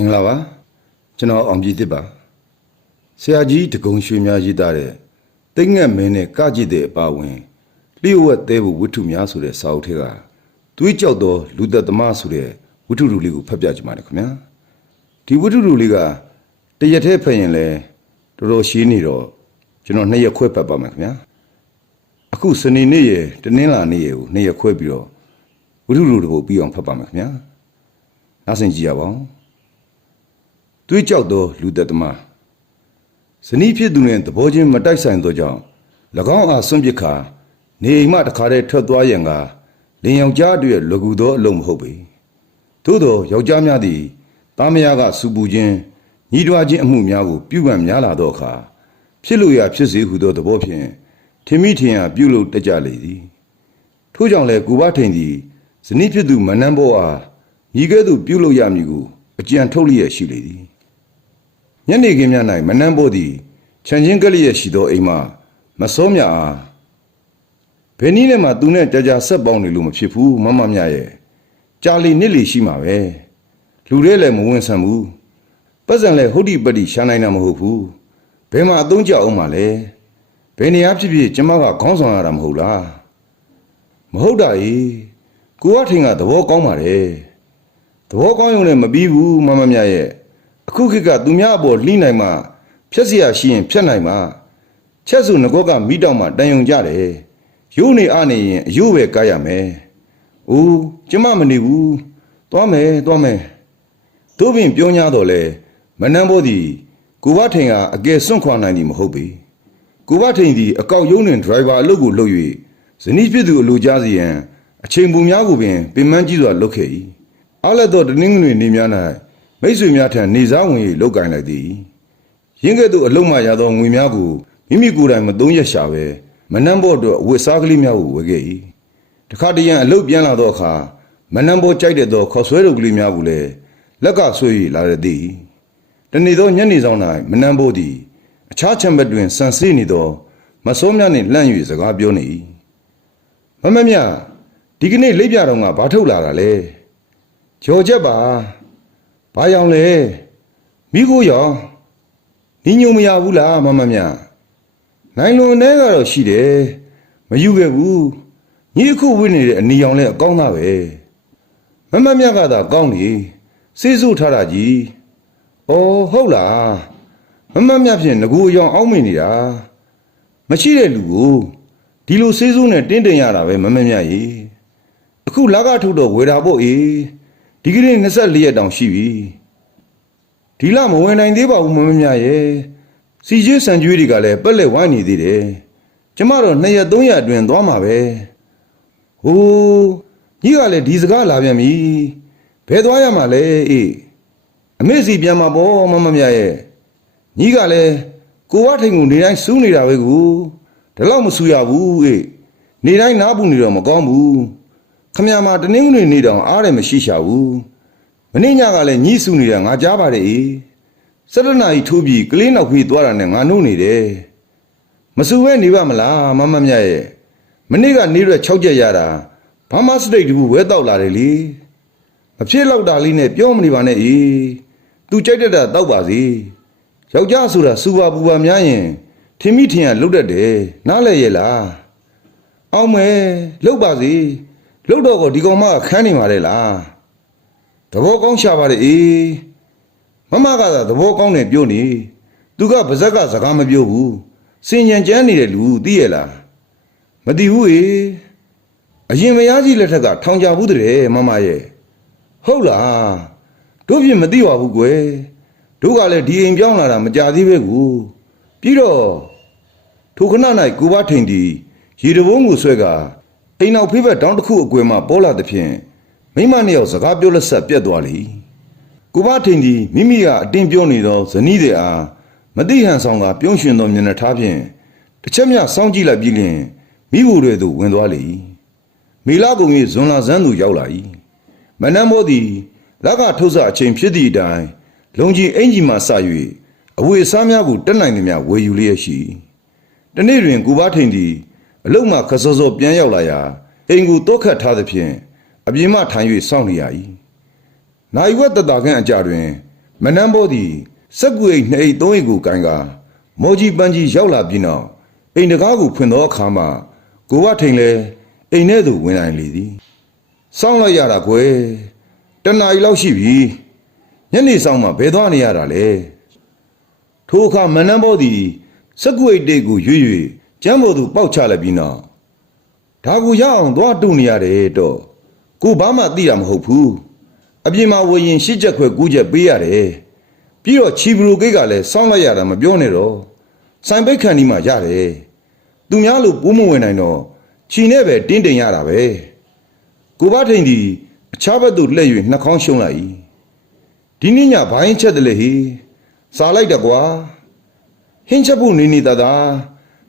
င်္ဂလာပါကျွန်တော်အောင်ပြည်သစ်ပါဆရာကြီးတကုံရွှေများရေးသားတဲ့တိတ်ငက်မင်းနဲ့ကကြည့်တဲ့အပါဝင်လျှို့ဝှက်သေးဖို့ဝတ္ထုများဆိုတဲ့စာအုပ်ထဲကသွေးကြောက်သောလူသက်သမားဆိုတဲ့ဝတ္ထုတူလေးကိုဖတ်ပြကြပါမယ်ခင်ဗျာဒီဝတ္ထုတူလေးကတရက်တည်းဖတ်ရင်လဲတော်တော်ရှင်းနေတော့ကျွန်တော်နှစ်ရက်ခွဲပတ်ပါမယ်ခင်ဗျာအခုစနေနေ့ရယ်တနင်္လာနေ့ရယ်ကိုနှစ်ရက်ခွဲပြီးတော့ဝတ္ထုတူတစ်ပုဒ်ပြီးအောင်ဖတ်ပါမယ်ခင်ဗျာနားဆင်ကြည့်ရပါဦး တွေးကြောက်သောလူသက်သမားဇနီးဖြစ်သူနှင့်သဘောချင်းမတိုက်ဆိုင်သောကြောင့်၎င်းအားဆွန့်ပစ်ခါနေအိမ်မှတခါတည်းထွက်သွားရန်ကလင်ယောက်ျားတွေလကူသောအလုံးမဟုတ်ပေသို့သောယောက်ျားများသည်တာမယာကစူပူခြင်းညီတွားခြင်းအမှုများကိုပြုပန်များလာသောအခါဖြစ်လို့ရဖြစ်စေဟုသောသဘောဖြင့်ထင်မိထင်ရပြုလုပ်တတ်ကြလေသည်ထို့ကြောင့်လည်းကိုဘထိန်သည်ဇနီးဖြစ်သူမနန်းဘောအားညီကဲ့သို့ပြုလုပ်ရမည်ကိုအကြံထုတ်လျက်ရှိလေသည် ညနေခင်းများ၌မနှမ်းဖို့သည်ခြံချင်းကလေးရဲ့ရှိသောအိမ်မှမစောမြအားဘယ်နည်းနဲ့မှသူနဲ့ကြာကြာဆက်ပေါင်းနေလို့မဖြစ်ဘူးမမမြရဲ့ကြာလီနစ်လီရှိမှာပဲလူတွေလည်းမဝင်ဆန်ဘူးပတ်စံလည်းဟုတ်ဒီပတိရှာနိုင်တာမဟုတ်ဘူးဘယ်မှာအသုံးကျအောင်မလဲဘယ်နေရာဖြစ်ဖြစ်ကျမကခေါင်းဆောင်ရတာမဟုတ်လားမဟုတ်တာ ਈ ကိုကထင်ကသဘောကောင်းပါတယ်သဘောကောင်းရုံနဲ့မပြီးဘူးမမမြရဲ့ အခုခေတ်ကသူများအပေါ်လှိနိုင်မှဖြက်เสียရှိရင်ဖြက်နိုင်မှချက်စုငကောကမိတောင်မှတန်ယုံကြတယ်ရုပ်နေအနေရင်အယုပဲကားရမယ်။အိုးကျမမနေဘူး။သွားမယ်သွားမယ်။တို့ပင်ပြော냐တော့လေမနှမ်းဖို့သည်ကိုဘထိန်ကအကယ်စွန့်ခွာနိုင်သည်မဟုတ်ပေ။ကိုဘထိန်သည်အကောက်ယုံတွင်ဒရိုင်ဘာအလုပ်ကိုလုပ်၍ဇနီးဖြစ်သူအလိုကြားစီရန်အချိန်ပူများကိုပင်ပင်မကြီးစွာလုပ်ခဲ့၏။အားလည်းတော့တနင်္ဂနွေနေ့များ၌ မိတ်ဆွေများထံနေစားဝင်၍လောက်ကင်လိုက်သည်။ရင်းကဲ့သို့အလုံးမရသောငွေများကိုမိမိကိုယ်တိုင်မသုံးရရှာပဲမနှမ်းဖို့အတွက်အဝတ်စားကလေးများကိုဝယ်ခဲ့၏။တခါတရံအလုတ်ပြန်လာသောအခါမနှမ်းဖို့ကြိုက်တဲ့သောခေါ်ဆွဲတို့ကလေးများကိုလည်းလက်ကဆွဲ၍လာရသည်။တနေ့သောညနေဆောင်၌မနှမ်းဖို့သည်အခြားချံဘက်တွင်ဆန်ဆေးနေသောမစိုးများနှင့်လန့်၍စကားပြောနေ၏။မမမြဒီကနေ့လိပ်ပြတော်ကဘာထုတ်လာတာလဲ။ကြော်ချက်ပါ။ ဘာရောင်လဲ။မိကိုရောင်နီညိုမရဘူးလားမမမြ။နိုင်လွန်တဲ့ကတော့ရှိတယ်။မယူခဲ့ဘူး။ညီအခုဝင်းနေတဲ့အနီရောင်လဲအကောင်းသားပဲ။မမမြကသာကောင်းနေ။စေးစုထားတာကြီး။အော်ဟုတ်လား။မမမြဖြင့်ငကူအယောင်အောက်မိနေတာ။မရှိတဲ့လူကိုဒီလိုစေးစုနဲ့တင်းတင်ရတာပဲမမမြရေ။အခုလကထုတ်တော့ဝေတာဖို့အေး ဒီကနေ့24ရက်တောင်ရှိပြီဒီလမဝင်နိုင်သေးပါဘူးမမမြရဲ့စီကျွေးစံကျွေးတွေကလည်းပက်လက်ဝိုင်းနေသေးတယ်ကျမတို့2ရက်3ရက်အတွင်းသွားမှာပဲဟိုးကြီးကလည်းဒီစကားလာပြန်ပြီဘယ်သွားရမှာလဲအေးအမေစီပြန်มาပေါ့မမမြရဲ့ညီကလည်းကိုဝထိန်ကိုနေတိုင်းစူးနေတာပဲကူဒါတော့မစူရဘူးအေးနေတိုင်းနားပူနေတော့မကောင်းဘူး ခမရမှာတနင်္ဂနွေနေ့တောင်အားရမရှိရှာဘူးမနေ့ညကလည်းညှိစုနေတာငါကြားပါတယ်အေးစရနာကြီးထိုးပြီးကလေးနောက်ဖေးသွားတာနဲ့ငါနှုတ်နေတယ်မစူပဲနေပါမလားမမမြတ်ရဲ့မနေ့ကနေရွက်6ချက်ရတာဘာမစတိတ်တူဝဲတော့လာတယ်လေမဖြစ်တော့တာလေးနဲ့ပြောမနေပါနဲ့အေးသူကြိုက်တတ်တာတောက်ပါစေယောက်ျားဆိုတာစူပါပူပါများရင်ထင်မိထင်ရလုတ်တတ်တယ်နားလဲရဲ့လားအောင်မဲလုတ်ပါစီ လုတ်တော့ကိုဒီကောင်မကခန်းနေပါလေလားသဘောကောင်းရှာပါလေအေးမမကသာသဘောကောင်းတယ်ပြောနေသူကပါဇက်ကစကားမပြောဘူးစင်ကြံကြမ်းနေတဲ့လူသိရလားမသိဘူးအေးအရင်မယားကြီးလက်ထက်ကထောင်ကြဘူးတဲ့မမရဲ့ဟုတ်လားတို့ပြင်မသိပါဘူးကွယ်တို့ကလည်းဒီအိမ်ပြောင်းလာတာမကြသေးပဲကူပြီးတော့ထိုခဏ၌ကိုဘထိန်တီရေတဘုံကိုဆွဲက အိမ်နောက်ဖေးဘက်တောင်းတစ်ခုအကွယ်မှပေါ်လာသဖြင့်မိမနှစ်ယောက်စကားပြောလက်ဆက်ပြတ်သွားလေကိုဘထိန်တီမိမိကအတင်းပြောနေသောဇနီးတဲ့အားမတိဟန်ဆောင်ကပြုံးရွှင်သောမျက်နှာထားဖြင့်တစ်ချက်မျှစောင်းကြည့်လိုက်ပြီးလျှင်မိဖို့တွေသို့ဝင်သွားလေမေလာကုံ၏ဇွန်လာဇန်းသူရောက်လာ၏မနမ်းမောသည်လက်ကထုတ်ဆအချိန်ဖြစ်သည့်အတိုင်းလုံကြီးအင်ကြီးမှစ၍အဝေစားများကိုတက်နိုင်သည်များဝယ်ယူလျက်ရှိ၏တနေ့တွင်ကိုဘထိန်သည် အလုတ်မှခစောစောပြန်ရောက်လာရာအိမ်ကိုတောခတ်ထားသဖြင့်အပြင်မှထိုင်၍စောင့်နေရ၏။နိုင်ဝက်တတခန့်အကြတွင် မနန်းဘောသည်စက်ကူအိတ်နှစ်အိတ်သုံးအိတ်ကိုကန်ကမော်ကြီးပန်းကြီးရောက်လာပြီးနောက်အိမ်တကားကိုဖွင့်သောအခါမှာကိုဝထိန်လဲအိမ်ထဲသို့ဝင်လာလေသည်စောင်းလိုက်ရတာကွယ်တနားရီလောက်ရှိပြီညနေဆောင်မှဘယ်သွားနေရတာလဲထိုအခါမနန်းဘောသည်စက်ကူအိတ်တိတ်ကိုရွေ့ရွေ့ ကျမ်းပေါ်သို့ပေါက်ချလိုက်ပြီးနောက်ဒါကိုရအောင်သွားတုံနေရတယ်တော့ကိုဘာမှသိတာမဟုတ်ဘူးအပြင်မှာဝရင်ရှစ်ချက်ခွဲကူးချက်ပေးရတယ်ပြီးတော့ချီဘရိုကိတ်ကလည်းစောင်းလိုက်ရတာမပြောနဲ့တော့ဆိုင်ပိတ်ခံဒီမှရတယ်သူများလို့ပိုးမဝင်နိုင်တော့ချီနဲ့ပဲတင်းတင်ရတာပဲကိုဘထိန်ဒီအခြားဘက်သို့လှည့်၍နှာခေါင်းရှုံးလိုက်၏ဒီနေ့ညဘိုင်းချက်တယ်လေဟိစားလိုက်တော့ကွာဟင်းချက်ဖို့နေနေတသာ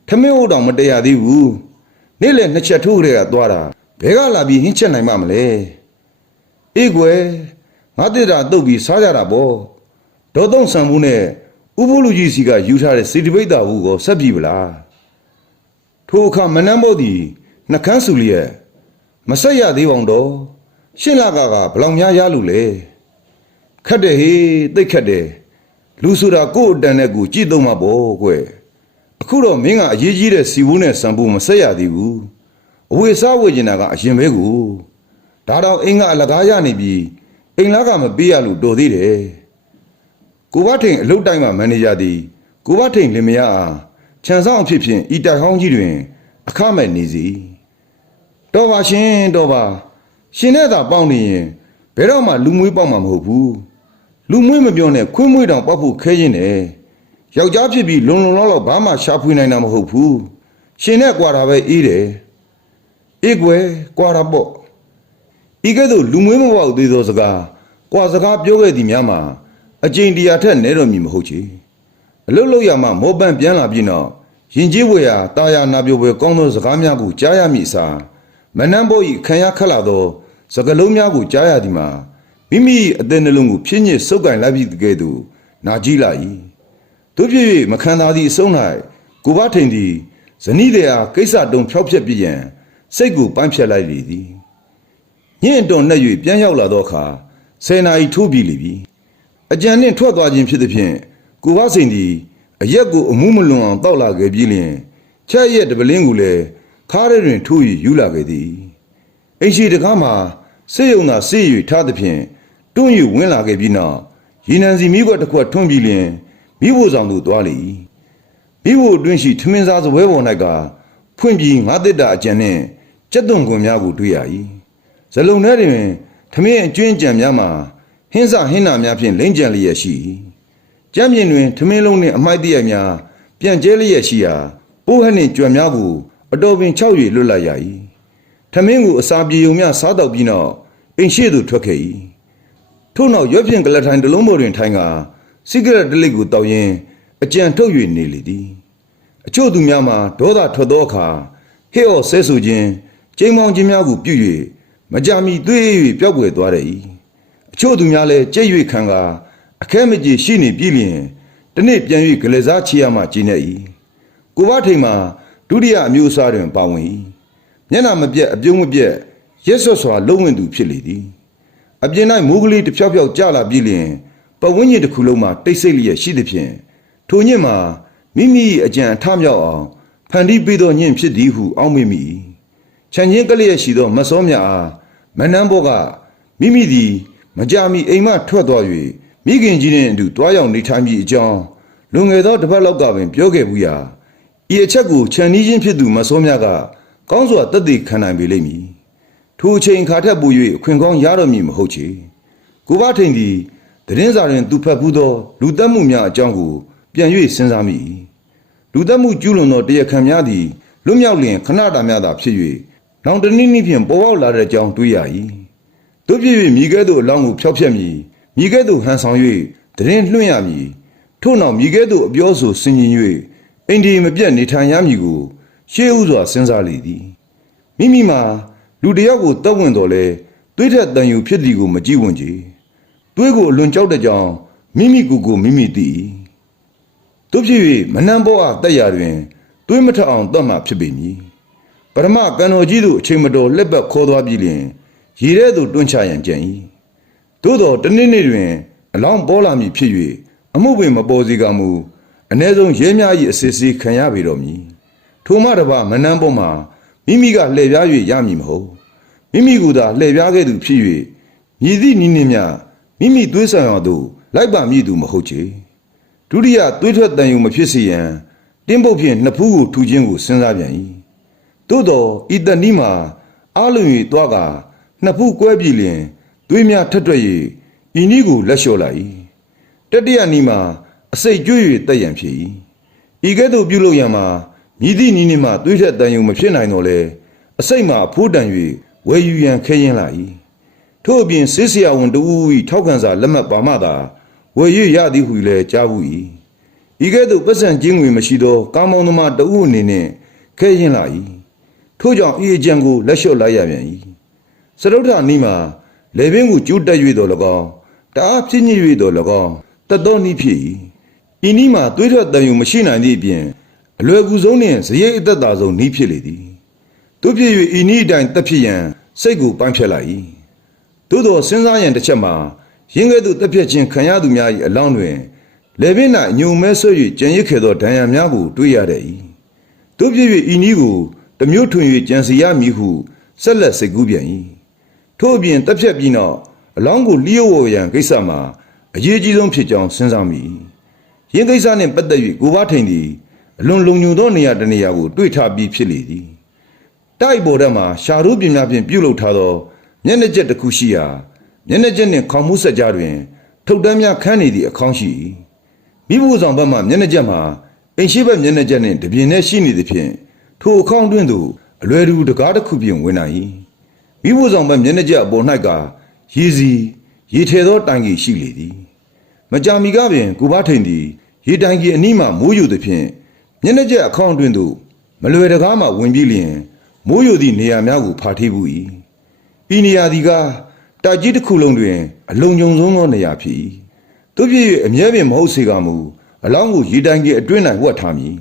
ထမင်းဟုတ်တော့မတရားသေးဘူးနေ့လေနှစ်ချက်ထိုးရဲကသွားတာဘဲကလာပြီးဟင်းချက်နိုင်မှမလဲအေးကွယ်ငါတစ်တာတုတ်ပြီးစားကြတာပေါ့ဒေါသုံးဆံဘူးနဲ့ဥပုလူကြီးစီကယူထားတဲ့စီတပိတ်တာဘူးကိုဆက်ပြီဗလားထိုအခါမနှမ်းဖို့သည်နှကန်းစုလျက်မဆက်ရသေးပါတော့ရှင်းလာကကဘလောင်များရလို့လေခတ်တယ်ဟေးသိတ်ခတ်တယ်လူဆိုတာကိုယ့်အတန်နဲ့ကိုယ်ကြည့်တော့မှာပေါ့ကွယ်အ ခုတော့မင်းကအရေးကြီးတဲ့စီဘူးနဲ့စံဘူးမဆက်ရသေးဘူးအဝေစားဝေကျင်တာကအရင်ပဲကိုဒါတော့အင်းကအလကားရနေပြီအိမ်လားကမပေးရလို့တော်သေးတယ်ကိုဘထိန်အလုတ်တိုင်းမှာမန်နေဂျာသည်ကိုဘထိန်လင်မယားအားခြံဆောင်အဖြစ်ဖြင့်ဤတိုင်ဟောင်းကြီးတွင် အခမဲ့နေစီတော်ပါရှင်တော်ပါရှင်နဲ့သာပေါင်းနေရင်ဘယ်တော့မှလူမွေးပေါက်မှာမဟုတ်ဘူးလူမွေးမပြောနဲ့ခွေးမွေးတောင်ပေါက်ဖို့ခဲရင်တယ် ယောက်ျားဖြစ်ပြီးလုံလုံလောက်လောက်ဘာမှရှာဖွေနိုင်တာမဟုတ်ဘူးရှင်နဲ့ကြွာတာပဲအေးတယ်အေးကွယ်ကြွာတာပေါ့ဤကဲ့သို့လူမွေးမပေါက်သေးသောစကားကြွာစကားပြောခဲ့သည်များမှာအကျင့်တရားထက်နဲတော်မီမဟုတ်ချေအလုတ်လို့ရမှမောပန့်ပြန်လာပြီးနောက်ရင်ကြီးဝေရာတာယာနာပြိုပွဲကောင်းသောစကားများကိုကြားရမည်အစားမနှမ်းဖို့ဤခံရခက်လာသောစကားလုံးများကိုကြားရသည်မှာမိမိအသက်နှလုံးကိုဖြင်းညစ်စုပ်ကင်လိုက်ပြီးတကယ်သို့နာကြည့်လာ၏ တို့ဖြစ်၍မခံသာသည့်အဆုံး၌ကိုဘထိန်သည်ဇနီးတရားကိစ္စတုံဖျောက်ဖျက်ပြရန်စိတ်ကိုပန်းဖြတ်လိုက်လေသည်ညင့်တော်နှက်၍ပြန်ရောက်လာသောအခါဆယ်နာရီထိုးပြီလေပြီအကြံနှင့်ထွက်သွားခြင်းဖြစ်သည်ဖြင့်ကိုဘစိန်သည်အရက်ကိုအမှုမလွန်အောင်တောက်လာခဲ့ပြီးလျင်ချက်ရက်တပလင်းကိုလည်းခါးရဲတွင်ထိုး၍ယူလာခဲ့သည်အိမ်ရှိတကားမှာစေယုံသာစေ၍ထားသည်ဖြင့်တွန့်၍ဝင်လာခဲ့ပြီးနောက်ရေနံစီမိခွက်တစ်ခွက်ထွန်းပြီးလျင် မိဖို့ဆောင်သို့သွားလေ၏မိဖို့အတွင်းရှိထမင်းစားစပွဲပေါ်၌ကဖွင့်ပြီးငါးတစ်တာအကြံနှင့်ကြက်သွန်ကွန်များကိုတွေ့ရ၏ဇလုံထဲတွင်ထမင်းအကျွင်းကြံများမှာဟင်းစဟင်းနာများဖြင့်လိမ့်ကြံလျက်ရှိ၏ကျမ်းပြင်တွင်ထမင်းလုံးနှင့်အမိုက်တည့်ရများပြန်ကျဲလျက်ရှိရာပိုးဟနှင့်ကြွယ်များကိုအတော်ပင်၆၍လွတ်လိုက်ရ၏ထမင်းကိုအစာပြေုံများစားတော့ပြီးနောက်အိမ်ရှိသို့ထွက်ခဲ့၏ထို့နောက်ရွက်ဖြင့်ကလထိုင်တစ်လုံးပေါ်တွင်ထိုင်က စိဂရက်တစ်လိပ်ကိုတောက်ရင်းအကြံထုတ်၍နေလေသည်အချို့သူများမှာဒေါသထွက်သောအခါဟဲ့ော်ဆဲဆူခြင်းကျိမ်းမောင်းခြင်းများကိုပြု၍မကြမီသွေး၍ပျောက်ကွယ်သွားတယ်၏အချို့သူများလည်းကြိတ်၍ခံကာအခဲမကြီးရှိနေပြီလျင်တနေ့ပြန်၍ဂလေစားချီရမှကျင်းနေ၏ကိုဘထိန်မှာဒုတိယအမျိုးအစားတွင်ပါဝင်၏မျက်နှာမပြတ်အပြုံးမပြတ်ရက်ဆွတ်စွာလုံးဝင်သူဖြစ်လေသည်အပြင်၌မိုးကလေးတစ်ဖြောက်ဖြောက်ကျလာပြီလျင် ပဝန်းကျင်တစ်ခုလုံးမှာတိတ်ဆိတ်လျက်ရှိသည်ဖြင့်ထိုညစ်မှာမိမိအကြံအထမြောက်အောင်ဖန်တီးပေးသောညင့်ဖြစ်သည်ဟုအောက်မေ့မိခြံချင်းကလေးရရှိသောမစောမြအားမနန်းဘောကမိမိသည်မကြမီအိမ်မှထွက်သွား၍မိခင်ကြီးနှင့်အတူတွားရောက်နေထိုင်ပြီးအကြောင်းလွန်ငယ်သောတစ်ပတ်လောက်ကပင်ပြောခဲ့ဘူးရာဤအချက်ကိုခြံနီးချင်းဖြစ်သူမစောမြကကောင်းစွာတက်တည်ခံနိုင်ပေလိမ့်မည်ထိုအချိန်ခါထက်ပူ၍အခွင့်ကောင်းရတော်မည်မဟုတ်ချေကိုဘထိန်သည် သတင်းစာတွင်သူဖတ်ဖူးသော လူတက်မှုများအကြောင်းကိုပြန်၍စဉ်းစားမိ၏လူတက်မှုကျူးလွန်သောတရားခံများသည်လွတ်မြောက်လျင်ခဏတာများသာဖြစ်၍နောင်တနည်းနည်းဖြင့်ပေါ်ပေါက်လာတဲ့အကြောင်းတွေးရ၏တို့ဖြစ်၍မိကဲ့သို့အလောင်းကိုဖျောက်ဖျက်မည်မိကဲ့သို့ဟန်ဆောင်၍သတင်းလွှင့်ရမည်ထို့နောက်မိကဲ့သို့အပြောဆိုဆင်ခြင်၍အိန္ဒိမပြတ်နေထိုင်ရမည်ကိုရှေးဥစွာစဉ်းစားလေသည်မိမိမှာလူတစ်ယောက်ကိုတပ်ဝင်တော်လဲတွေးထက်တန်ယူဖြစ်သည်ကိုမကြည့်ဝင်ကြ တွေးကိုအလွန်ကြောက်တဲ့ကြောင်မိမိကိုယ်ကိုမိမိသိ၏တို့ဖြစ်၍မနှံဘောအားတက်ရတွင်တွေးမထအောင်တတ်မှဖြစ်ပေမည်ပရမကံတော်ကြီးတို့အချိန်မတော်လက်ပတ်ခေါ်သွားပြီးလျင်ရေထဲသို့တွန်းချရန်ကြံ၏သို့တော်တနေ့နေ့တွင်အလောင်းပေါ်လာမည်ဖြစ်၍အမှုပင်မပေါ်စေကမူအ ਨੇ ဆုံးရဲများ၏အစစ်စီခံရပေတော်မည်ထိုမှတပါမနှမ်းပေါ်မှာမိမိကလှည့်ပြား၍ရမည်မဟုတ်မိမိကသာလှည့်ပြားခဲ့သူဖြစ်၍မြည်သည့်နည်းနှင့်မြ မိမိသွေးဆောင်ရသို့လိုက်ပါမည်သူမဟုတ်ချေဒုတိယသွေးထွက်တန်ယူမဖြစ်စေရန်တင်းပုတ်ဖြင့်နှစ်ဖူးကိုထူခြင်းကိုစဉ်းစားပြန်၏သို့သောဤတနည်းမှာအာလုံ၍တွားကနှစ်ဖူးကွဲပြီလျင်သွေးများထက်တွက်၍ဤနည်းကိုလက်လျှော့လိုက်၏တတိယနည်းမှာအစိတ်ကျွေး၍တက်ရန်ဖြစ်၏ဤကဲ့သို့ပြုလုပ်ရန်မှာမြည်သည့်နည်းနှင့်မှသွေးထွက်တန်ယူမဖြစ်နိုင်တော့လေအစိတ်မှာဖိုးတန်၍ဝယ်ယူရန်ခဲရင်လာ၏ ထို့အပြင်စစ်ဆရာဝန်တူ၏ထောက်ခံစာလက်မှတ်ပါမှသာဝယ်၍ရသည်ဟုလည်းကြားဘူး၏ဤကဲ့သို့ပတ်စံကျင်းငွေမရှိသောကားမောင်သမားတဦးအနေနှင့်ခဲရင်လာ၏ထို့ကြောင့်ဤအကြံကိုလက်လျှော့လိုက်ရပြန်၏စရုဒ္ဓနီမှာလေပင်ကိုကျူးတက်၍တော်၎င်းတအားဖြစ်ညစ်၍တော်၎င်းတတ်သောနည်းဖြစ်၏ဤနည်းမှာသွေးထွက်တန်ယူမရှိနိုင်သည့်အပြင်အလွယ်ကူဆုံးနှင့်ဇရိတ်အသက်သာဆုံးနည်းဖြစ်လေသည်တို့ဖြစ်၍ဤနည်းအတိုင်းတက်ဖြစ်ရန်စိတ်ကိုပိုင်းဖြတ်လိုက်၏ သို့သောစဉ်းစားရန်တစ်ချက်မှာရင်းကဲ့သို့တက်ဖြတ်ခြင်းခံရသူများ၏အလောင်းတွင်လေပင်၌ညုံမဲဆွဲ၍ကြံရစ်ခဲ့သောဒဏ်ရာများကိုတွေ့ရတဲ့၏တို့ဖြစ်၍ဤနည်းကိုတစ်မျိုးထွင်၍ကြံစီရမည်ဟုဆက်လက်စိတ်ကူးပြန်၏ထို့အပြင်တက်ဖြတ်ပြီးနောက်အလောင်းကိုလျှို့ဝေရန်ကိစ္စမှာအရေးကြီးဆုံးဖြစ်ကြောင်းစဉ်းစားမိရင်းကိစ္စနှင့်ပတ်သက်၍ကိုဘထိန်သည်အလွန်လုံခြုံသောနေရာတစ်နေရာကိုတွေ့ထားပြီးဖြစ်လေသည်တိုက်ပေါ်တက်မှာရှာရုပင်များဖြင့်ပြုတ်လုထားသော မျက်နှာကျက်တစ်ခုရှိရာမျက်နှာကျက်နှင့်ခေါင်းမှုဆက်ကြားတွင် ထုတ်တမ်းများခန်းနေသည့်အခေါင်းရှိ၏မိဖို့ဆောင်ဘက်မှမျက်နှာကျက်မှာအိမ်ရှိဘက်မျက်နှာကျက်နှင့်တပြင်းနဲ့ရှိနေသဖြင့်ထိုအခေါင်းတွင်သို့အလွယ်တကူတကားတစ်ခုဖြင့်ဝင်နိုင်၏မိဖို့ဆောင်ဘက်မျက်နှာကျက်အပေါ်၌ကရေစီရေထဲသောတိုင်ကြီးရှိလေသည်မကြာမီကပင်ကိုဘထိန်သည်ရေတိုင်ကြီးအနီးမှမိုးယူသည်ဖြင့်မျက်နှာကျက်အခေါင်းတွင်သို့မလွယ်တကားမှဝင်ပြီးလျင်မိုးယူသည့်နေရာများကိုဖာထိပ်ဘူး၏ ဤနေရာသည်ကတိုက်ကြီးတစ်ခုလုံးတွင် အလုံးုံဆုံးသောနေရာဖြစ်၏တို့ဖြစ်၍အမြဲပင်မဟုတ်စေကမူအလောင်းကိုရေတိုင်ကြီးအတွင်း၌ဝတ်ထားမည်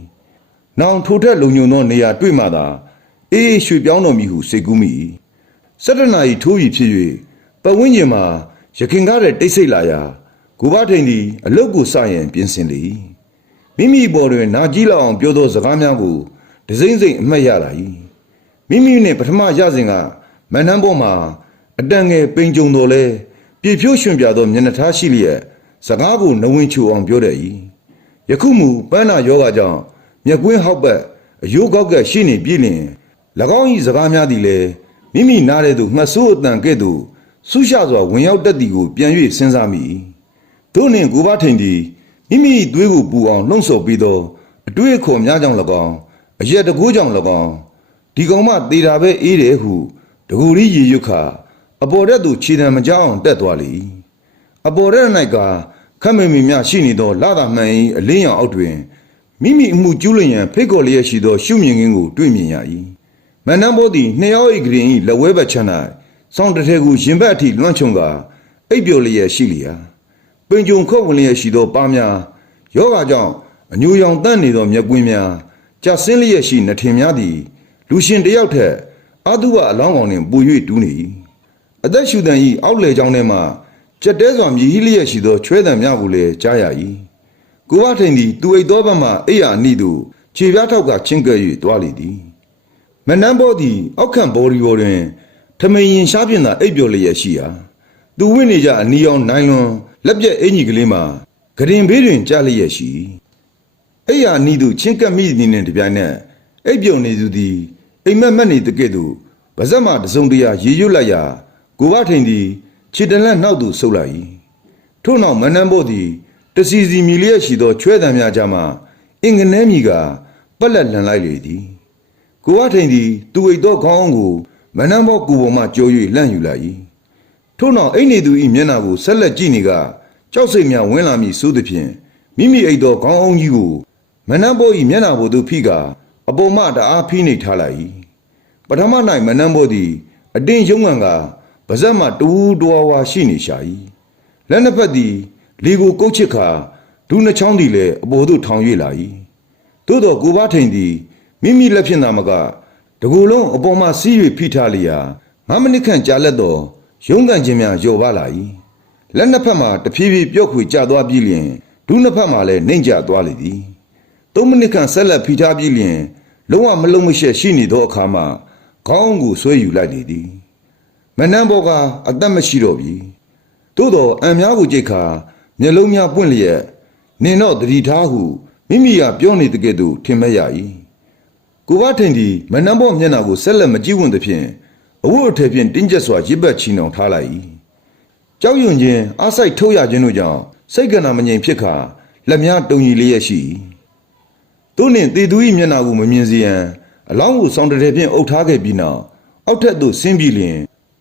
နောင်ထိုထက်လုံုံသောနေရာတွေ့မှသာအေးရွှေပြောင်းတော်မူဟုစိတ်ကူးမိ၏စတနာဤထိုးပြီးဖြစ်၍ပတ်ဝန်းကျင်မှာရခင်ကားတဲ့တိတ်ဆိတ်လာရာကိုဘထိန်သည်အလုတ်ကိုစရင်ပြင်ဆင်လေ၏မိမိပေါ်တွင်နာကြီးလောက်အောင်ပြောသောစကားများကိုဒစိမ့်စိမ့်အမှတ်ရလာ၏မိမိနှင့်ပထမရစဉ်က မန်နှမ်းပေါ်မှာအတန်ငယ်ပိန်ကြုံတော်လဲပြေဖြိုးရွှင်ပြသောမျက်နှာထားရှိလျက်စကားကိုနဝင်ချူအောင်ပြောတဲ့၏ယခုမူပန်းနာယောဂကြောင့်မျက်ကွင်းဟောက်ပတ်အယိုးကောက်ကရှိနေပြည်လင်၎င်း၏စကားများသည်လည်းမိမိနားတဲ့သို့မှတ်ဆိုးအတန်ကဲ့သို့ဆူရှစွာဝင်ရောက်တတ်သည်ကိုပြန်၍စဉ်းစားမိတို့နှင့်ကိုဘထိန်သည်မိမိ၏သွေးကိုပူအောင်လှုံ့ဆော်ပြီးသောအတွေ့အခေါ်များကြောင့်၎င်းအရက်တကိုးကြောင့်၎င်းဒီကောင်မှတေတာပဲအေးတယ်ဟု တကူရီရေရွတ်ခါအပေါ်ရက်သို့ခြေတံမကြောက်အောင်တက်သွားလေအပေါ်ရက်၌ကခတ်မမီများရှိနေသောလာတာမှန်၏အလင်းရောင်အောက်တွင်မိမိအမှုကျူးလွန်ရန်ဖိတ်ခေါ်လျက်ရှိသော ရှုမြင်ခြင်းကိုတွေ့မြင်ရ၏မန္တန်ဘောသည်နှစ်ယောက်၏ဂရင်၏လက်ဝဲဘက်ချမ်း၌စောင်းတစ်ထည်ကိုရင်ဘက်အထိလွှမ်းခြုံကာအိပ်ပျော်လျက်ရှိလျာပင်ကြုံခုတ်ဝင်လျက်ရှိသောပါးများယောဂကြောင့်အညူရောင်တန့်နေသောမျက်ကွင်းများကြာဆင်းလျက်ရှိနှထင်များသည်လူရှင်တယောက်ထက် အတုဝအလောင်းကောင်နှင့်ပူ၍တူးနေ၏အသက်ရှူတန်၏အောက်လေကြောင်းထဲမှကြက်တဲစွာမြည်ဟိလျက်ရှိသောချွဲတံများကိုလည်းကြားရ၏ကိုဘထိန်သည်သူအိတ်သောဘက်မှအိယာအနိသို့ခြေပြားထောက်ကချင်းကဲ့၍တွားလေသည်မနန်းဘောသည်အောက်ခံဘော်ဒီဘော်တွင်ထမိန်ရင်ရှားပြင်သာအိပ်ပျော်လျက်ရှိရာသူဝင့်နေကြအနီအောင်နိုင်လွန်လက်ပြက်အင်ကြီးကလေးမှာဂရင်ဘေးတွင်ကြားလျက်ရှိအိယာအနိသို့ချင်းကပ်မိသည်နှင့်တပြိုင်နက်အိပ်ပျော်နေသူသည် အိမ်မက်မက်နေတကဲ့သို့ဗဇက်မှတစုံတရာရေရွတ်လိုက်ရာကိုဘထိန်သည်ခြေတလက်နောက်သို့ဆုပ်လိုက်၏ထို့နောက်မနန်းဘောသည်တစီစီမြည်လျက်ရှိသောချွဲတံများကြားမှအင်္ဂနဲမြည်ကပက်လက်လန်လိုက်လေသည်ကိုဘထိန်သည်သူ့အိတ်သောခေါင်းအောင်ကိုမနန်းဘောကူပေါ်မှကျိုး၍လှန့်ယူလိုက်၏ထို့နောက်အိတ်နေသူ၏မျက်နှာကိုဆက်လက်ကြည့်နေကကြောက်စိတ်များဝင်လာမည်ဆိုသည်ဖြင့်မိမိအိတ်သောခေါင်းအောင်ကြီးကိုမနန်းဘော၏မျက်နှာပေါ်သို့ဖိက အပေါ်မှတအားဖိနှိပ်ထားလိုက်၏ပထမ၌မနန်းဘောသည်အတင်းရုံးငံကပါဇက်မှတူးတွားဝါရှိနေရှာ၏လက်နှစ်ဖက်သည်လေကိုကုတ်ချစ်ခါဒူးနှချောင်းသည်လည်းအပေါ်သို့ထောင်၍လာ၏သို့သောကိုဘထိန်သည်မိမိလက်ဖြင့်သာမကတကူလုံးအပေါ်မှစီး၍ဖိထားလျာငါးမိနစ်ခန့်ကြာလက်သောရုံးကန်ခြင်းများလျော်ပါလာ၏လက်နှစ်ဖက်မှာတဖြည်းဖြည်းပြော့ခွေကျသွားပြီးလျင်ဒုနှစ်ဖက်မှာလည်းနှိမ့်ကျသွားလေသည် သုံးမိနစ်ခန့်ဆက်လက်ဖိထားပြီးလျင်လုံးဝမလုံးမရှက်ရှိနေသောအခါမှာခေါင်းကိုဆွဲယူလိုက်လေသည်မနန်းဘောကအသက်မရှိတော့ပြီသို့တော့အံများကိုကြိတ်ခါမျက်လုံးများပွင့်လျက်နင်တော့တတိထားဟုမိမိကပြောနေတဲ့ကဲ့သို့ထင်မဲ့ရ၏ကိုဘထင်သည်မနန်းဘောမျက်နှာကိုဆက်လက်မကြည့်ဝန်းသဖြင့်အဝတ်အထည်ဖြင့်တင်းကျပ်စွာရစ်ပတ်ချီနှောင်ထားလိုက်၏ကြောက်ရွံ့ခြင်းအားစိုက်ထုတ်ရခြင်းတို့ကြောင့်စိတ်ကနာမငြိမ်ဖြစ်ခါလက်များတုံရီလျက်ရှိ၏ သူနှင့်တေသူ၏မျက်နှာကိုမမြင်စေရန်အလောင်းကိုစောင်းတထဲဖြင့်အုပ်ထားခဲ့ပြီးနောက်အောက်ထက်သို့ဆင်းပြီးလျင်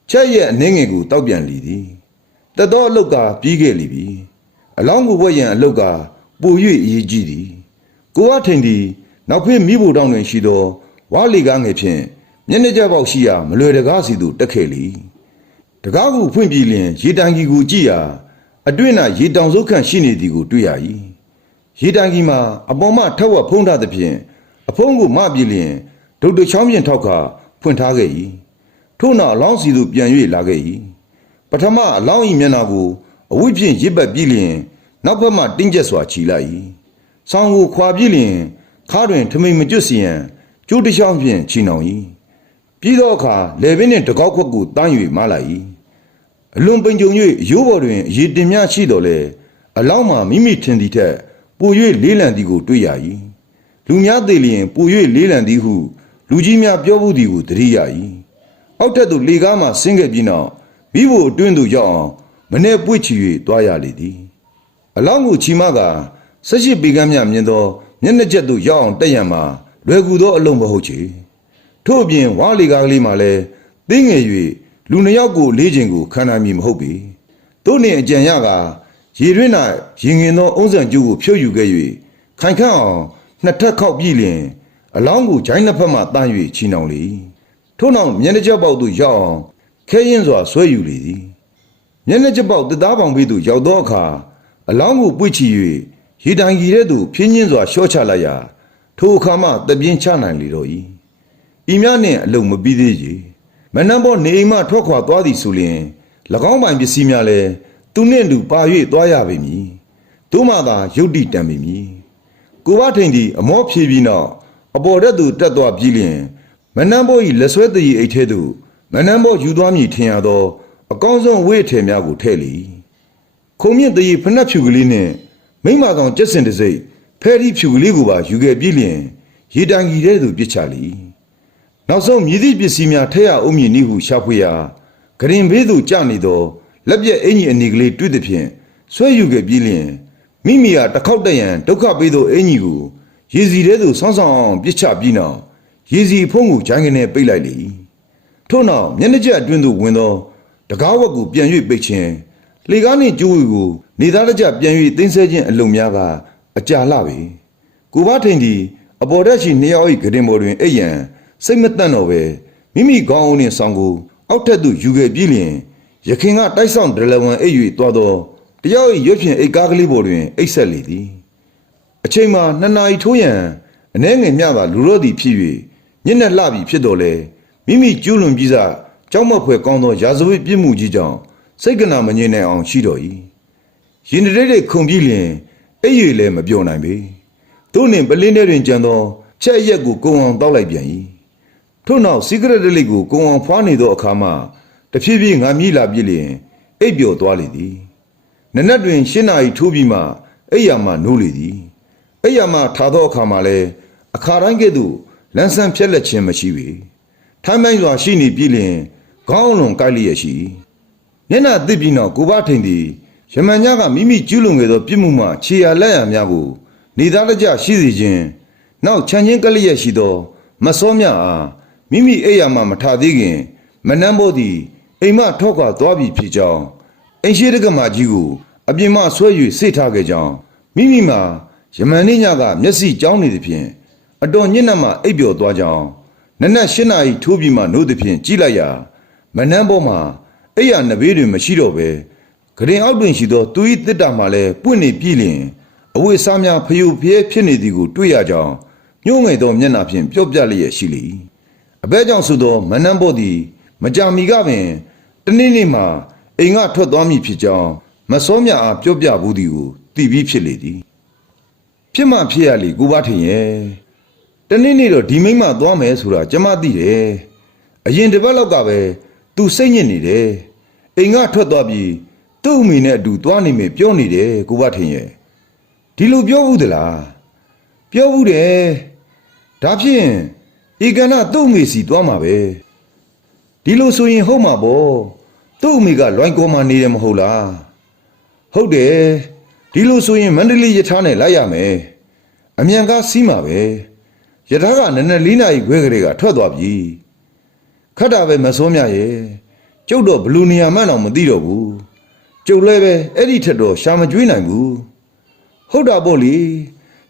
ချက်ရဲ့အနှင်းငယ်ကိုတောက်ပြန်လီသည်တတော်အလုတ်ကပြီးခဲ့လီပြီအလောင်းကိုဝက်ရန်အလုတ်ကပို၍အရေးကြီးသည်ကိုဝထိန်သည်နောက်ဖေးမိဖို့တောင်းတွင်ရှိသောဝါလီကားငယ်ဖြင့်မျက်နှာကျပေါက်ရှိရာမလွယ်တကားစီသို့တက်ခဲ့လီတကားကိုဖွင့်ပြီးလျင် ရေတံကြီးကိုကြည့်ရာအတွင်း၌ရေတောင်စုခန့်ရှိနေသည်ကိုတွေ့ရ၏ ရေတံကြီးမှာအပေါ်မှထက်ဝက်ဖုံးထားသဖြင့်အဖုံးကိုမပြီးလျင်ဒုတ်တချောင်းပြင်ထောက်ခါဖွင့်ထားခဲ့၏ထို့နောက်အလောင်းစီသို့ပြန်၍လာခဲ့၏ပထမအလောင်း၏မျက်နှာကိုအဝိဖြင့်ရစ်ပတ်ပြီးလျင်နောက်ဘက်မှတင်းကျပ်စွာခြီလိုက်၏ဆောင်းကိုခွာပြီးလျင်ခါတွင်ထမိန်မကျွတ်စီရန်ကျိုးတစ်ချောင်းဖြင့်ခြီနှောင်၏ပြီးသောအခါလေပင်နှင့်တကောက်ခွက်ကိုတန်း၍မလာ၏အလွန်ပိန်ကြုံ၍ရိုးပေါ်တွင်အရေးတင်များရှိတော်လေအလောင်းမှာမိမိထင်သည်ထက် ပို၍လေးလံသည်ကိုတွေ့ရ၏လူများသေးလျင်ပို၍လေးလံသည်ဟုလူကြီးများပြောမှုသည်ကိုသတိရ၏အောက်ထက်သို့လေကားမှဆင်းခဲ့ပြီးနောက်မိဖို့အတွင်းသို့ရောက်အောင်မနေ့ပွေ့ချီ၍တွားရလေသည်အလောင်းကိုချီမကဆက်ရှိပေကမ်းမြမြင်သောမျက်နှာချက်သို့ရောက်အောင်တက်ရန်မှာလွယ်ကူသောအလုံးမဟုတ်ချေထို့အပြင်ဝါလီကားကလေးမှလည်းသိငယ်၍လူနှစ်ယောက်ကိုလေးခြင်းကိုခံနိုင်မည်မဟုတ်ပေတို့နှင့်အကြံရက ရေတွင်း၌ရင်ငင်သောအုံးစံကျူးကိုဖြုတ်ယူခဲ့၍ခိုင်ခန့်အောင်နှစ်ထပ်ခောက်ပြီးလျင်အလောင်းကိုဂျိုင်းနှစ်ဖက်မှတန်း၍ချီနှောင်လေထို့နောက်မျက်နှာချက်ပေါက်သို့ရောက်အောင်ခဲရင်စွာဆွဲယူလေသည်မျက်နှာချက်ပေါက်တစ်သားပေါင်ဘေးသို့ရောက်သောအခါအလောင်းကိုပွေ့ချီ၍ရေတိုင်ကြီးတဲ့သို့ဖြင်းချင်းစွာရှော့ချလိုက်ရာထိုအခါမှတပြင်းချနိုင်လေတော့၏ဤများနှင့်အလုံးမပြီးသေးရေမနန်းဘောနေအိမ်မှထွက်ခွာသွားသည်ဆိုလျင်၎င်းပိုင်ပစ္စည်းများလည်း သူနှင့်တူပါ၍သွားရပေမည်တို့မှသာယုတ်တိတံပေမည်ကိုဘထိန်သည်အမောဖြေပြီးနောက်အပေါ်တက်သူတက်သွားပြီးလျင်မနန်းဘော၏လက်ဆွဲတည်အိတ်ထဲသို့မနန်းဘောယူသွားမည်ထင်ရသောအကောင်းဆုံးဝိအထည်များကိုထည့်လေခုံမြင့်တည်ဖနှက်ဖြူကလေးနှင့်မိမကောင်ကျက်စင်တစိမ့်ဖဲရီဖြူကလေးကိုပါယူခဲ့ပြီးလျင်ရေတံကြီးထဲသို့ပြစ်ချလီနောက်ဆုံးမြည်သည့်ပစ္စည်းများထည့်ရအောင်မည်နည်းဟုရှာဖွေရာဂရင်ဘေးသို့ကျနေသော လက်ပြက်အင်ကြီးအနေကလေးတွေ့သည်ဖြင့်ဆွဲယူခဲ့ပြီးလျင်မိမိကတစ်ခေါက်တည်းရန်ဒုက္ခပေးသောအင်ကြီးကိုရေစီထဲသို့ဆောင်းဆောင်းအောင်ပြစ်ချပြီးနောက်ရေစီဖုံးကိုဂျိုင်းကနေပိတ်လိုက်လေထို့နောက်မျက်နှာကျအတွင်းသို့ဝင်သောတကားဝက်ကိုပြန်၍ပိတ်ခြင်းလေကားနှင့်ကျိုးဝီကိုနေသားတကြပြန်၍တင်းဆဲခြင်းအလုံများကအကြာလှပေကိုဘထိန်သည်အပေါ်တက်ရှိနှစ်ယောက်၏ဂရင်ပေါ်တွင်အိပ်ရန်စိတ်မတန့်တော့ပဲမိမိခေါင်းအုံးနှင့်ဆောင်ကိုအောက်ထက်သို့ယူခဲ့ပြီးလျင် ရခင်ကတိုက်ဆောင်ဒလဝန်အိပ်၍သွားသောတယောက်၏ရွတ်ဖြင့်အိတ်ကားကလေးပေါ်တွင်အိပ်ဆက်လေသည်အချိန်မှာနှစ်နာရီထိုးရန်အနှဲငယ်မျှသာလူရော့သည်ဖြစ်၍ညနေလှပြီဖြစ်တော်လဲမိမိကျူးလွန်ပြီးစားကြောက်မက်ဖွယ်ကောင်းသောရာဇဝတ်ပြစ်မှုကြီးကြောင့်စိတ်ကနာမငြိမ်နိုင်အောင်ရှိတော်၏ရင်တရက်ခုန်ပြီးလျင်အိပ်၍လည်းမပြောနိုင်ပေသူနှင့်ပလင်းထဲတွင်ကြံသောချက်ရက်ကိုကုံအောင်တောက်လိုက်ပြန်၏ထို့နောက်စီကရက်ဒလိကိုကုံအောင်ဖွားနေသောအခါမှ တဖြည်းဖြည်းငါမြည်လာပြည့်လျင်အိပ်ပျော်သွားလေသည်နနက်တွင်ရှင်းနာရီထိုးပြီးမှအိပ်ယာမှနိုးလေသည်အိပ်ယာမှထားသောအခါမှလည်းအခါတိုင်းကဲ့သို့လန်းဆန်းဖြက်လက်ခြင်းမရှိပေထိုင်းမိုင်းစွာရှိနေပြီလျင်ခေါင်းလွန်ကိုက်လျက်ရှိမျက်နှာသစ်ပြီးနောက်ကိုဘထိန်သည်ယမန်ညကမိမိကျူးလွန်ခဲ့သောပြစ်မှုမှခြေရလက်ရများကိုနေသားတကြရှိစေခြင်းနောက်ခြံချင်းကလျက်ရှိသော မစောမြအားမိမိအိယာမှမထသေးခင် မနှမ်းဖို့သည် အိမ်မထောက်ခွာသွားပြီဖြစ်ကြောင်းအိမ်ရှိတကမာကြီးကိုအပြင်မှဆွဲ၍စိတ်ထားခဲ့ကြောင်းမိမိမှာယမန်နေ့ညကမျက်စိကြောင်းနေသည်ဖြင့်အတော်ညစ်နှံ့မှအိပ်ပျော်သွားကြောင်းနက်နက်၈နာရီထိုးပြီးမှနိုးသည်ဖြင့်ကြည်လိုက်ရာမနှမ်းပေါ်မှာအိယာနဘေးတွင်မရှိတော့ပဲဂရင်အောက်တွင်ရှိသောသူ၏တစ်တာမှလည်းပွင့်နေပြီလျင်အဝိစားများဖျူဖျဲဖြစ်နေသည်ကိုတွေ့ရကြောင်းညှို့ငယ်သောမျက်နှာဖြင့်ပြော့ပြလျက်ရှိလေ၏အဘဲကြောင့်ဆိုသောမနှမ်းပေါ်သည် မကြာမီကပင်တနေ့နေ့မှာအိမ်ကထွက်သွားမည်ဖြစ်ကြောင်းမစောမြအားပြောပြဘူးသည်ကိုသိပြီးဖြစ်လေသည်ဖြစ်မှဖြစ်ရလေကိုပါထင်ရဲ့တနေ့နေ့တော့ဒီမိမသွားမယ်ဆိုတာကျမသိတယ်အရင်တစ်ပတ်လောက်ကပဲ तू စိတ်ညစ်နေတယ်အိမ်ကထွက်သွားပြီးသူ့အမိနဲ့အတူသွားနေမယ်ပြောနေတယ်ကိုပါထင်ရဲ့ဒီလိုပြောဘူးသလားပြောဘူးတယ်ဒါဖြင့်ဧကနာသူ့အမိစီသွားမှာပဲ ဒီလိုဆိုရင်ဟုတ်မှာပေါ့သူ့အမိကလွိုင်းကောမှနေတယ်မဟုတ်လားဟုတ်တယ်ဒီလိုဆိုရင်မန္တလေးယထာနဲ့လိုက်ရမယ်အမြန်ကားစီးမှာပဲယထာကနည်းနည်းလေးနာရီခွဲကလေးကထွက်သွားပြီခတ်တာပဲမစိုးမြရဲ့ကျုပ်တော့ဘလူနေရာမှန်းတော့မသိတော့ဘူးကျုပ်လည်းပဲအဲ့ဒီထက်တော့ရှာမကျွေးနိုင်ဘူးဟုတ်တာပေါ့လေ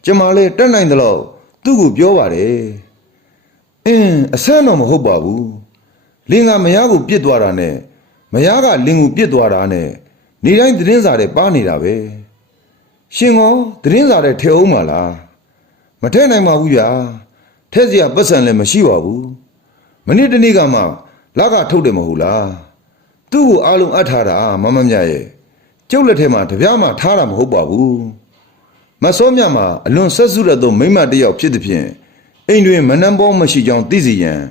ကျမလည်းတက်နိုင်တယ်လို့သူ့ကိုပြောပါတယ်အင်းအဆန်းတော့မဟုတ်ပါဘူး လင်ကမယားကိုပြစ်သွားတာနဲ့မယားကလင်ကိုပြစ်သွားတာနဲ့နေတိုင်းသတင်းစာတွေပါနေတာပဲရှင်ကောသတင်းစာတွေထဲအောင်မလားမထဲနိုင်ပါဘူးဗျာထဲစရာပတ်စံလည်းမရှိပါဘူးမနေ့တနေ့ကမှလက်ကထုတ်တယ်မဟုတ်လားသူ့ကိုအားလုံးအပ်ထားတာမမမြရဲ့ကျုပ်လက်ထဲမှာတပြားမှထားတာမဟုတ်ပါဘူးမစောမြမှာအလွန်ဆက်စုရသောမိမတစ်ယောက်ဖြစ်သည်ဖြင့်အိမ်တွင်မနှမ်းဘောမရှိကြောင်းသိစေရန်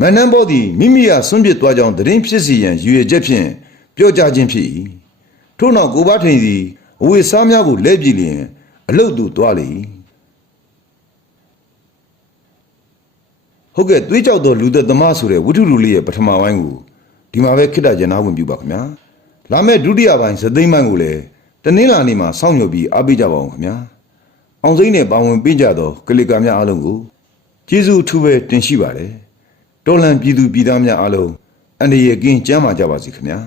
မနှမ်းဘောသည်မိမိရဆွန့်ပစ်သွားကြောင်းသတင်းဖြစ်စေရန်ရည်ရွယ်ချက်ဖြင့်ပြောကြားခြင်းဖြစ်၏ထို့နောက်ကိုဘထိန်သည်အဝေစားများကိုလဲပြည်လျင်အလုတ်သူသွားလေ၏ဟုတ်ကဲ့သွေးကြောက်သောလူသက်သမားဆိုတဲ့ဝိထုလူလေးရဲ့ပထမပိုင်းကိုဒီမှာပဲခိတ္တကျင်နာဝင်ပြုပါခင်ဗျာလာမယ့်ဒုတိယပိုင်းဇသိမ်းပိုင်းကိုလည်းတနင်္လာနေ့မှာစောင့်မျှော်ပြီးအားပေးကြပါအောင်ခင်ဗျာအောင်စိမ့်နဲ့ပါဝင်ပေးကြသောကလီကာများအားလုံးကိုကျေးဇူးအထူးပဲတင်ရှိပါတယ် တော်လန်ပြည်သူပြည်သားများအားလုံးအန္တရာယ်ကင်းကြမ်းပါကြပါစေခင်ဗျာ